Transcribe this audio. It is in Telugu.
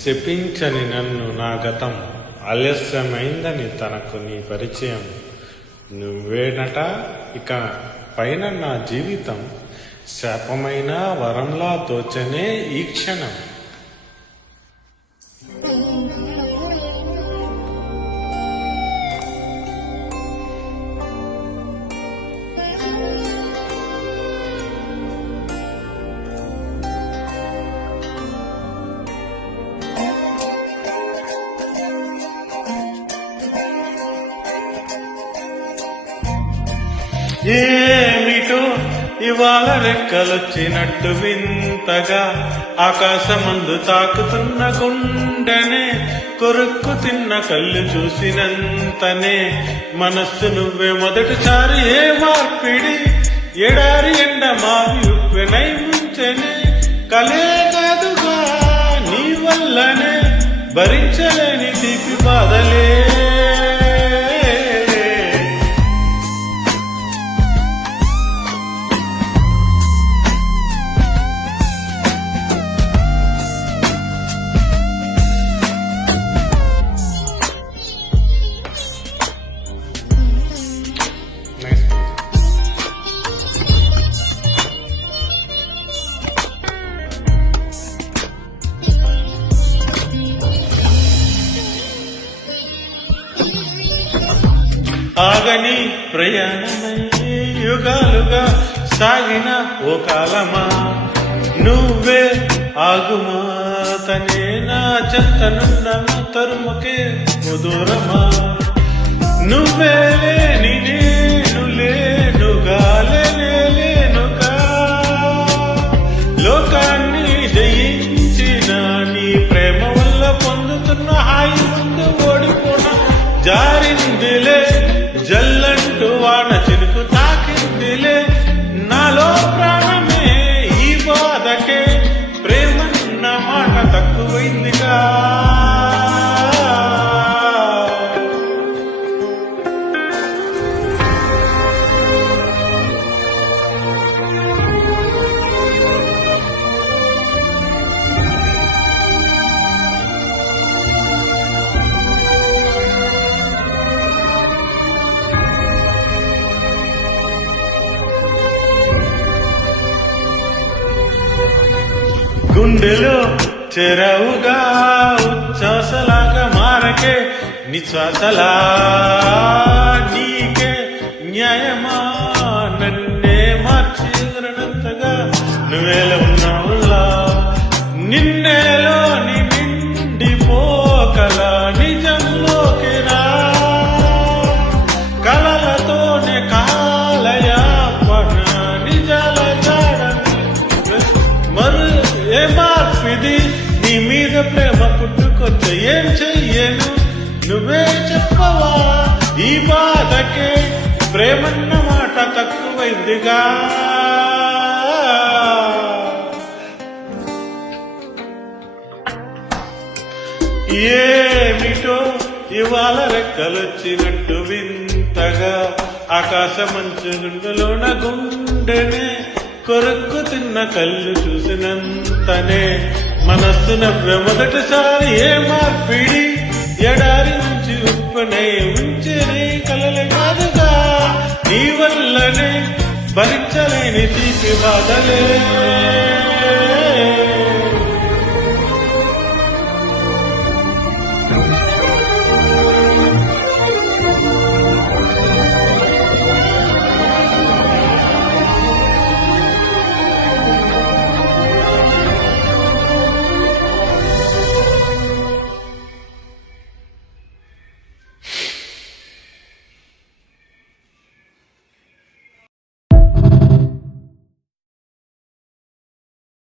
శపించని నన్ను నా గతం ఆలస్యమైందని తనకు నీ పరిచయం నువ్వేనట ఇక పైన నా జీవితం శాపమైన వరంలా తోచనే ఈ క్షణం. ఏమిటో ఇవాళ రెక్కలొచ్చినట్టు వింతగా ఆకాశమందు తాకుతున్న గుండెనే కొరుక్కు తిన్న కళ్ళు చూసినంతనే మనస్సు నువ్వే మొదటిసారి ఏ మార్పిడి ఎడారి ఎండ మావి ఉప్పెనై ముంచెనే కలే కాదుగా నీ వల్లనే భరించలేని తీపి బాధలే. ఆగని ప్రయాణమై యుగాలుగా సాగిన ఓ కాలమా నువ్వే ఆగుమా తనే నా చెత్తనున్న తరుముకే దూరమా నువ్వే లేని నేను లేనుగా లేనుగా లోకాన్ని జయించిన నీ ప్రేమ వల్ల పొందుతున్న హాయి ముందు ఓడిపోన జారిందిలే జల్లంటూ వాన చినుకు తాకిందిలే నాలో ప్రాణమే ఈ బాధకే ప్రేమన్న మాట తక్కువైందిగా. గుండెలో చెరవుగా ఉచ్ఛ్వాసలాగా మారకే నిశ్వాసలా నీకే న్యాయమా నన్నే మార్చినంతగా నువ్వేలా ఉన్నావులా నిన్నేలో నిండిపోకలా నిజంలోకి రా కలలతోనే కాలయాపన నిజాల ఏ మార్పిది నీ మీద ప్రేమ పుట్టుకొచ్చే ఏం చెయ్యను నువ్వే చెప్పవా ఈ బాధకే ప్రేమన్న మాట తక్కువైందిగా. ఏమిటో ఇవాళ రెక్కలొచ్చినట్టు వింతగా ఆకాశమంచు గుండెలోన గుండెనే కొరుక్కు తిన్న కళ్ళు చూసినంతనే మనస్సు నవ్వే మొదటిసారి ఏ మార్పిడి ఎడారి నుంచి ఉప్పునే ఉంచని కలలే కాదుగా నీ వల్లనే భరించలేని తీపి బాధలే.